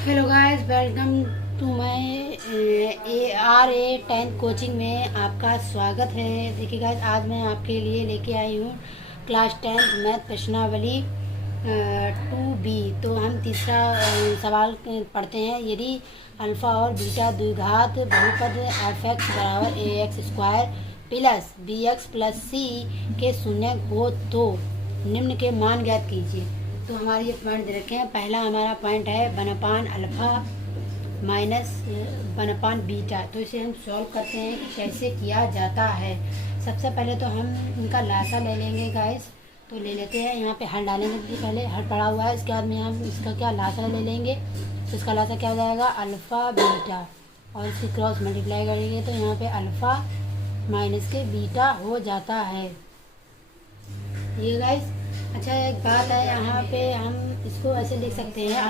Hello guys, welcome to my ARA 10 coaching में आपका स्वागत है। देखिए गाइस, आज मैं आपके लिए लेके आई हूँ क्लास 10 मैथ प्रश्नावली 2B। तो हम तीसरा सवाल पढ़ते हैं। यदि अल्फ़ा और बीटा द्विघात बहुपद f(x) बराबर ax² plus bx plus c के शून्य हो तो निम्न के मान ज्ञात कीजिए। तो हमारे ये पॉइंट दे रखे हैं। पहला हमारा पॉइंट है 1/अल्फ़ा माइनस 1/बीटा। तो इसे हम सॉल्व करते हैं कि कैसे किया जाता है। सबसे पहले तो हम इनका लासा ले लेंगे गाइस। तो ले लेते हैं, यहाँ पे हल डालेंगे। पहले हल पड़ा हुआ है, इसके बाद में हम इसका क्या लासा ले लेंगे। तो इसका लासा क्या हो जाएगा, अल्फ़ा बीटा, और इसकी क्रॉस मल्टीप्लाई करेंगे तो यहाँ पे अल्फ़ा माइनस के बीटा हो जाता है। ये गाइस, अच्छा एक बात है, यहाँ पे हम इसको ऐसे लिख सकते हैं,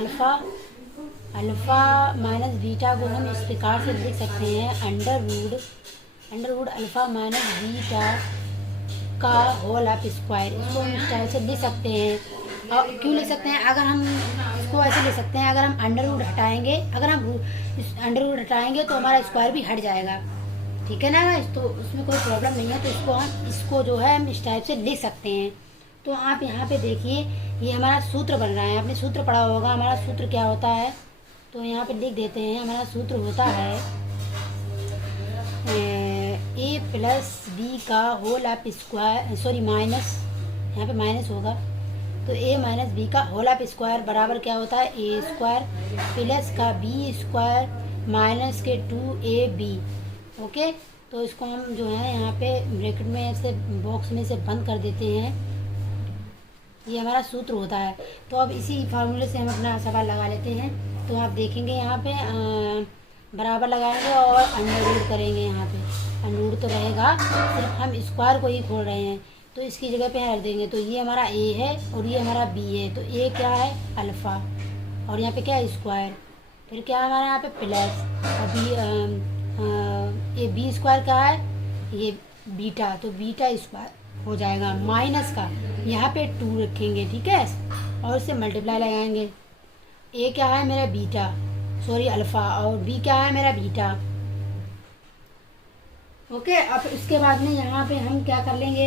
अल्फ़ा माइनस बीटा को हम इस प्रकार से लिख सकते हैं, under root alpha minus beta का होल ऑफ स्क्वायर। इसको हम इस टाइप से लिख सकते हैं। और क्यों लिख सकते हैं, अगर हम इसको ऐसे लिख सकते हैं, अगर हम अंडर रूड हटाएंगे, अंडर रूड हटाएंगे तो हमारा स्क्वायर भी हट जाएगा, ठीक है ना। तो उसमें कोई प्रॉब्लम नहीं है। तो इसको जो है हम इस टाइप से लिख सकते हैं। तो आप यहाँ पे देखिए, ये हमारा सूत्र बन रहा है। आपने सूत्र पढ़ा होगा, हमारा सूत्र क्या होता है। तो यहाँ पे लिख देते हैं, हमारा सूत्र होता है ए प्लस बी का whole of square, sorry minus, यहाँ पे माइनस होगा। तो ए माइनस बी का होल ऑफ स्क्वायर बराबर क्या होता है, ए स्क्वायर प्लस का बी स्क्वायर माइनस के 2ab। ओके, तो इसको हम जो है यहाँ पे ब्रैकेट में से बॉक्स में से बंद कर देते हैं। ये हमारा सूत्र होता है। तो अब इसी फार्मूले से हम अपना सवाल लगा लेते हैं। तो आप देखेंगे यहाँ पे बराबर लगाएंगे और अंडर रूट करेंगे। यहाँ पे अंडर रूट तो रहेगा, सिर्फ हम स्क्वायर को ही खोल रहे हैं, तो इसकी जगह पे रख देंगे। तो ये हमारा ए है और ये हमारा बी है। तो ए क्या है, अल्फ़ा, और यहाँ पे क्या है, स्क्वायर। फिर क्या है हमारा यहाँ पे प्लस, अभी ये बी स्क्वायर क्या है, ये बीटा, तो बीटा स्क्वायर हो जाएगा माइनस का, यहाँ पे 2 रखेंगे, ठीक है, और इससे मल्टीप्लाई लगाएंगे। ए क्या है मेरा बीटा, सॉरी अल्फ़ा, और बी क्या है मेरा बीटा। ओके, अब इसके बाद में यहाँ पे हम क्या कर लेंगे,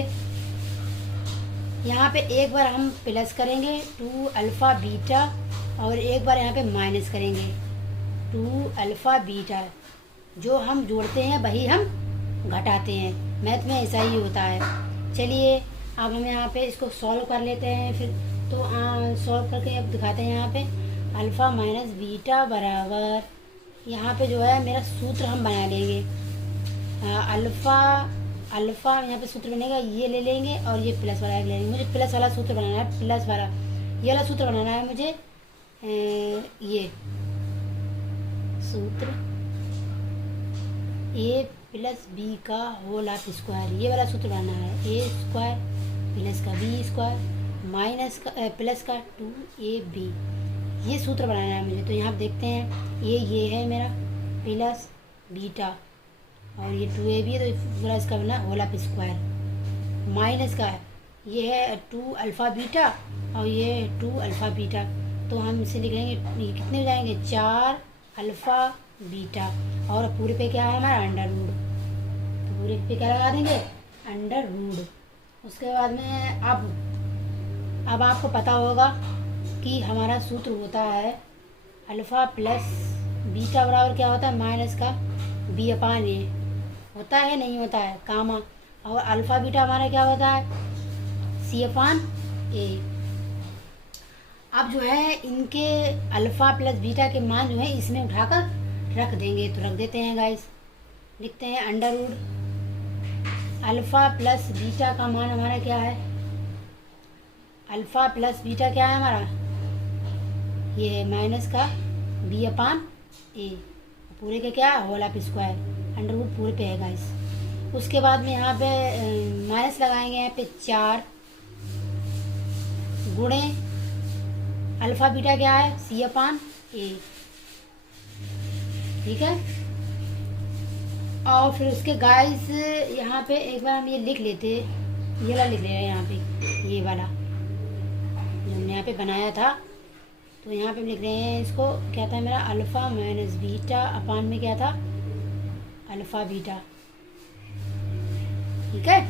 यहाँ पे एक बार हम प्लस करेंगे 2 अल्फ़ा बीटा, और एक बार यहाँ पे माइनस करेंगे 2 अल्फ़ा बीटा। जो हम जोड़ते हैं वही हम घटाते हैं, मैथ में ऐसा ही होता है। चलिए अब हम यहाँ पे इसको सॉल्व कर लेते हैं। फिर तो सॉल्व करके अब दिखाते हैं। यहाँ पे अल्फ़ा माइनस बीटा बराबर, यहाँ पे जो है मेरा सूत्र हम बना लेंगे। अल्फ़ा यहाँ पे सूत्र बनेगा, ये ले लेंगे और ये प्लस वाला ले लेंगे। मुझे प्लस वाला सूत्र बनाना है, प्लस वाला ये वाला सूत्र बनाना है मुझे। ये सूत्र ए प्लस बी का होल ऑफ स्क्वायर, ये वाला सूत्र बनाना है। ए स्क्वायर प्लस का बी स्क्वायर माइनस का प्लस का 2ab, ये सूत्र बनाना है मुझे। तो यहाँ देखते हैं, ये है मेरा प्लस बीटा, और ये 2ab है, तो पूरा इसका बना होल ऑफ स्क्वायर। माइनस का ये है 2 अल्फ़ा बीटा, और ये 2 अल्फ़ा बीटा। तो हम इसे लिख लेंगे, ये कितने हो जाएंगे, 4 अल्फ़ा बीटा, और पूरे पे क्या है हमारा अंडर रूड। तो पूरे पे क्या लगा देंगे, अंडर रूड। उसके बाद में अब आपको पता होगा कि हमारा सूत्र होता है अल्फ़ा प्लस बीटा बराबर क्या होता है, माइनस का b/a होता है, नहीं होता है, कामा, और अल्फ़ा बीटा हमारा क्या होता है, c/a। अब जो है इनके अल्फ़ा प्लस बीटा के मान जो है इसमें उठाकर रख देंगे। तो रख देते हैं गाइस, लिखते हैं under root alpha plus beta का मान हमारा क्या है, अल्फ़ा प्लस बीटा क्या है हमारा, ये है माइनस का b/a, पूरे के क्या है, whole of square, under root पूरे पे है गाइस। उसके बाद में यहाँ पे माइनस लगाएंगे, यहाँ पे 4 गुणे अल्फ़ा बीटा क्या है, c/a, ठीक है। और फिर उसके गाइस यहाँ पे एक बार हम ये लिख लेते, ये वाला लिख ले रहे हैं यहाँ पे, ये वाला जो हमने यहाँ पे बनाया था, तो यहाँ पे हम लिख रहे हैं इसको, क्या था मेरा, अल्फ़ा माइनस बीटा अपान में क्या था, अल्फ़ा बीटा। ठीक है,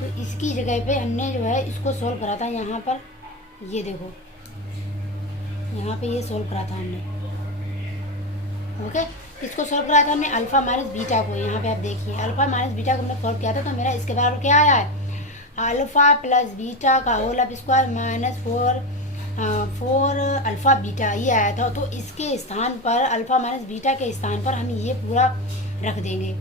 तो इसकी जगह पे हमने जो है इसको सोल्व करा था यहाँ पर, ये देखो यहाँ पे ये सोल्व करा था हमने। ओके, इसको सोल्व कराया था हमने अल्फ़ा माइनस बीटा को। यहाँ पे आप देखिए अल्फ़ा माइनस बीटा को हमने सोल्व किया था, तो मेरा इसके बराबर क्या आया है, अल्फ़ा प्लस बीटा का whole up square minus 4 alpha beta, ये आया था। तो इसके स्थान पर, अल्फ़ा माइनस बीटा के स्थान पर हम ये पूरा रख देंगे।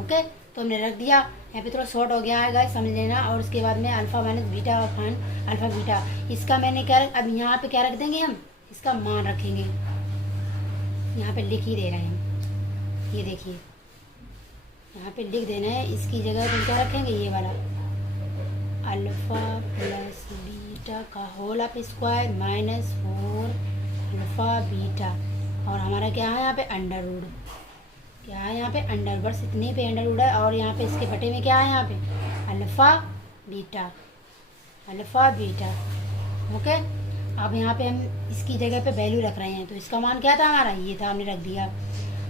ओके, तो हमने रख दिया। यहाँ पे थोड़ा शॉर्ट हो गया है गाइस, समझ लेना। और उसके बाद में अल्फ़ा माइनस बीटा अपान अल्फ़ा बीटा, इसका मैंने क्या अब यहाँ पे क्या रख देंगे हम, इसका मान रखेंगे। यहाँ पे लिख ही दे रहे हैं, ये देखिए यहाँ पे लिख देना है। इसकी जगह पर क्या रखेंगे, ये वाला अल्फ़ा प्लस बीटा का whole up square minus 4 alpha beta, और हमारा क्या है यहाँ पे अंडर रूट, क्या है यहाँ पे अंडर, बस इतने पे अंडर रूट है। और यहाँ पे इसके बटे में क्या है, यहाँ पे alpha beta, alpha beta. Okay, अब यहाँ पे हम इसकी जगह पे वैल्यू रख रहे हैं, तो इसका मान क्या था हमारा, ये था, हमने रख दिया।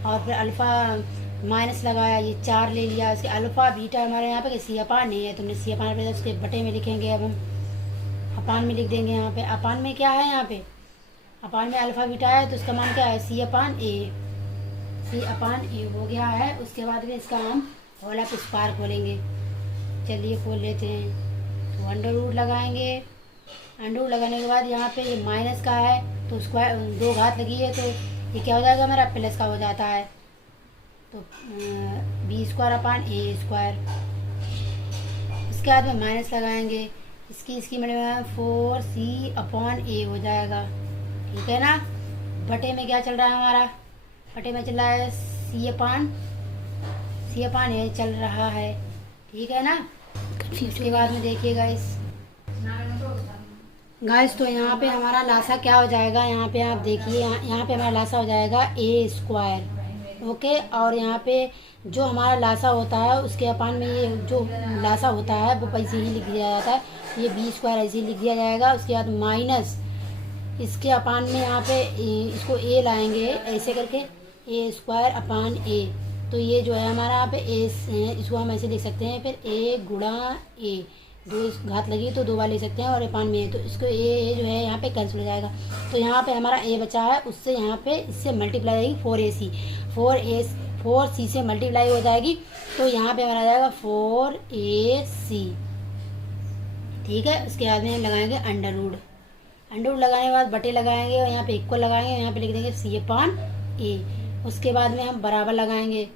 और फिर अल्फ़ा माइनस लगाया, ये 4 ले लिया। इसके अल्फ़ा बीटा हमारे यहाँ पे सी अपान नहीं है, तो हमने सी अपान पे उसके बटे में लिखेंगे। अब हम अपान में लिख देंगे। यहाँ पे अपान में क्या है, यहाँ पे अपान में अल्फ़ा बीटा है, तो इसका मान क्या है, सी अपान ए, सी अपान ए हो गया है। उसके बाद में इसका हम होल अप स्क्वायर खोलेंगे। चलिए खोल लेते हैं। तो अंडर रूट लगाएंगे। अंडर रूट लगाने के बाद यहाँ पे ये माइनस का है, तो स्क्वायर 2 घात लगी है, तो ये क्या हो जाएगा मेरा, प्लस का हो जाता है। तो बी स्क्वायर अपान ए स्क्वायर। इसके बाद में माइनस लगाएंगे, इसकी मतलब 4c अपॉन ए हो जाएगा। ठीक है ना। बटे में क्या चल रहा है हमारा, बटे में चल रहा है सी अपान ए चल रहा है। ठीक है ना। उसके बाद में देखिएगा इस गाइस, तो यहाँ पे हमारा लासा क्या हो जाएगा, यहाँ पे आप देखिए, यहाँ पे हमारा लासा हो जाएगा ए स्क्वायर। ओके, और यहाँ पे जो हमारा लासा होता है उसके अपान में ये जो लासा होता है वो ऐसे ही लिख दिया जाता है, ये बी स्क्वायर ऐसे ही लिख दिया जाएगा। उसके बाद माइनस इसके अपान में यहाँ पे इसको ए लाएंगे ऐसे करके, ए स्क्वायर अपान ए, तो ये जो है हमारा यहाँ पे ए, इसको हम ऐसे लिख सकते हैं। फिर ए गुणा ए, 2 घात लगी तो 2 बार ले सकते हैं, और अपान में है, तो इसको ए जो है यहाँ पे कैंसिल हो जाएगा। तो यहाँ पे हमारा ए बचा है, उससे यहाँ पे इससे मल्टीप्लाई जाएगी 4c से मल्टीप्लाई हो जाएगी, तो यहाँ पे हमारा आ जाएगा 4ac। ठीक है। उसके बाद में हम लगाएंगे अंडर रूट। अंडर रूट लगाने के बाद बटे लगाएंगे, और यहाँ पे इक्वल लगाएंगे, यहाँ पे लिख देंगे सी अपान ए। उसके बाद में हम बराबर लगाएंगे।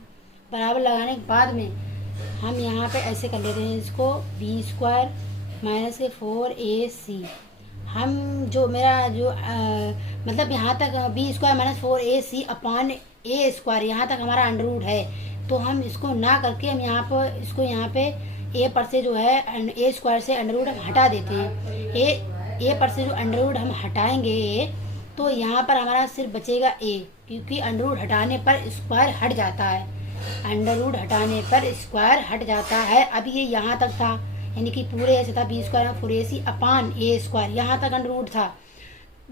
बराबर लगाने के बाद में हम यहाँ पे ऐसे कर लेते हैं इसको, बी स्क्वायर माइनस के 4ac। हम जो मेरा जो मतलब यहाँ तक बी स्क्वायर माइनस 4ac अपान ए स्क्वायर, यहाँ तक हमारा अंडर रूट है। तो हम इसको ना करके हम यहाँ पर इसको यहाँ पे ए पर से जो है ए स्क्वायर से अंडर रूट हम हटा देते हैं। ए पर से जो अंडर रूट हम हटाएंगे तो यहाँ पर हमारा सिर्फ बचेगा ए, क्योंकि अंडर रूट हटाने पर स्क्वायर हट जाता है। अंडर रूट हटाने पर स्क्वायर हट जाता है। अब ये यहाँ तक था, यानी कि पूरे ऐसे था बी स्क्वायर 4ac अपान ए स्क्वायर, यहाँ तक अंडर रूट था।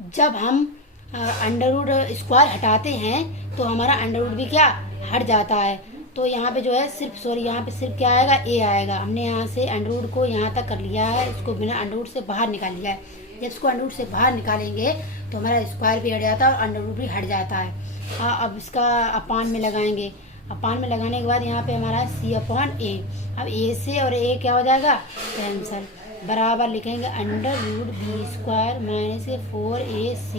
जब हम अंडर रूट स्क्वायर हटाते हैं तो हमारा अंडर रूट भी क्या हट जाता है। तो यहाँ पे जो है सिर्फ यहाँ पे सिर्फ क्या आएगा, ए आएगा। हमने यहाँ से अंडर रूट को यहाँ तक कर लिया है, इसको बिना अंडर रूट से बाहर निकाल लिया है। जब इसको अंडर रूट से बाहर निकालेंगे तो हमारा स्क्वायर भी हट जाता है और अंडर रूट भी हट जाता है। अब इसका अपान में लगाएंगे। अपान में लगाने के बाद यहाँ पे हमारा सी अपॉन ए। अब ए से और ए क्या हो जाएगा, कैंसल। बराबर लिखेंगे under root B square minus 4ac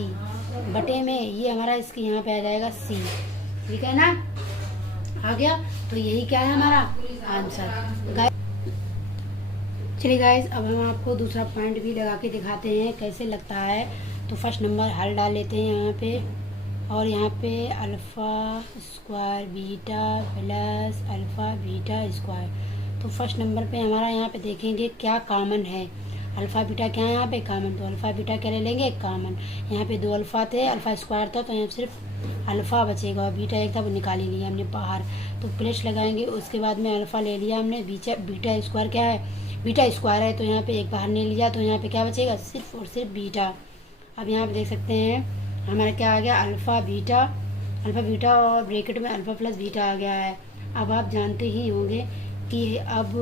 बटे में ये हमारा इसके यहाँ पे आ जाएगा सी। ठीक है ना, आ गया। तो यही क्या है हमारा आंसर। चलिए गाइस, अब हम आपको दूसरा पॉइंट भी लगा के दिखाते हैं कैसे लगता है। तो फर्स्ट नंबर हल डाल लेते हैं यहाँ पे, और यहाँ पे alpha square beta plus alpha beta square. तो फर्स्ट नंबर पे हमारा यहाँ पे देखेंगे क्या कॉमन है। अल्फ़ा बीटा क्या है यहाँ पे कॉमन, तो अल्फ़ा बीटा क्या ले लेंगे कॉमन। यहाँ पे 2 अल्फ़ा थे, अल्फ़ा स्क्वायर था, तो यहाँ सिर्फ अल्फ़ा बचेगा और बीटा एक था वो निकाल ही लिया हमने बाहर। तो प्लस लगाएंगे। उसके बाद में अल्फ़ा ले लिया हमने, बीटा स्क्वायर क्या है, बीटा स्क्वायर है, तो यहाँ पे एक बाहर नहीं लिया, तो यहाँ पे क्या बचेगा सिर्फ और सिर्फ बीटा। अब यहाँ पे देख सकते हैं हमारा क्या आ गया, अल्फ़ा बीटा और ब्रैकेट में अल्फ़ा प्लस बीटा आ गया है। अब आप जानते ही होंगे कि अब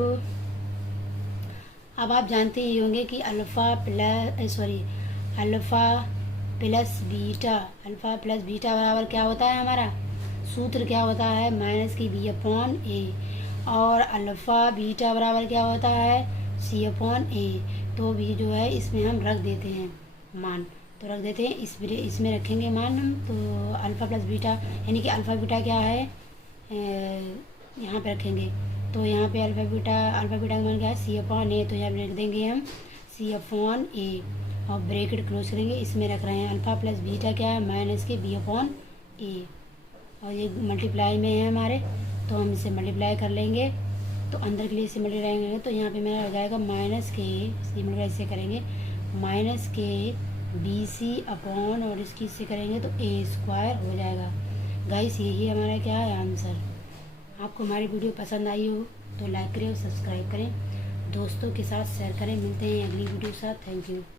आप जानते ही होंगे कि अल्फ़ा प्लस बीटा बराबर क्या होता है, हमारा सूत्र क्या होता है, माइनस की बी अपॉन ए, और अल्फ़ा बीटा बराबर क्या होता है, सी अपॉन ए। तो भी जो है इसमें हम रख देते हैं मान, तो रख देते हैं इसमें रखेंगे मान हम। तो अल्फ़ा प्लस बीटा यानी कि अल्फ़ा बीटा क्या है, यहाँ पे रखेंगे। तो यहाँ पे अल्फ़ा बीटा का मान क्या है, सी अपॉन ए। तो यहाँ पे रख देंगे हम सी अपॉन ए और ब्रैकेट क्लोज करेंगे। इसमें रख रहे हैं अल्फ़ा प्लस बीटा क्या है, माइनस के बी अपॉन ए, और ये मल्टीप्लाई में है हमारे, तो हम इसे मल्टीप्लाई कर लेंगे। तो अंदर के लिए इसे मल्टीप्लाई करेंगे तो यहाँ पे मेरा हो जाएगा माइनस के, मल्टीप्लाई से करेंगे माइनस के बी सी अपॉन, और इसकी से करेंगे तो ए स्क्वायर हो जाएगा। गाइस यही हमारा क्या है आंसर। आपको हमारी वीडियो पसंद आई हो तो लाइक करें और सब्सक्राइब करें, दोस्तों के साथ शेयर करें। मिलते हैं अगली वीडियो के साथ। Thank you.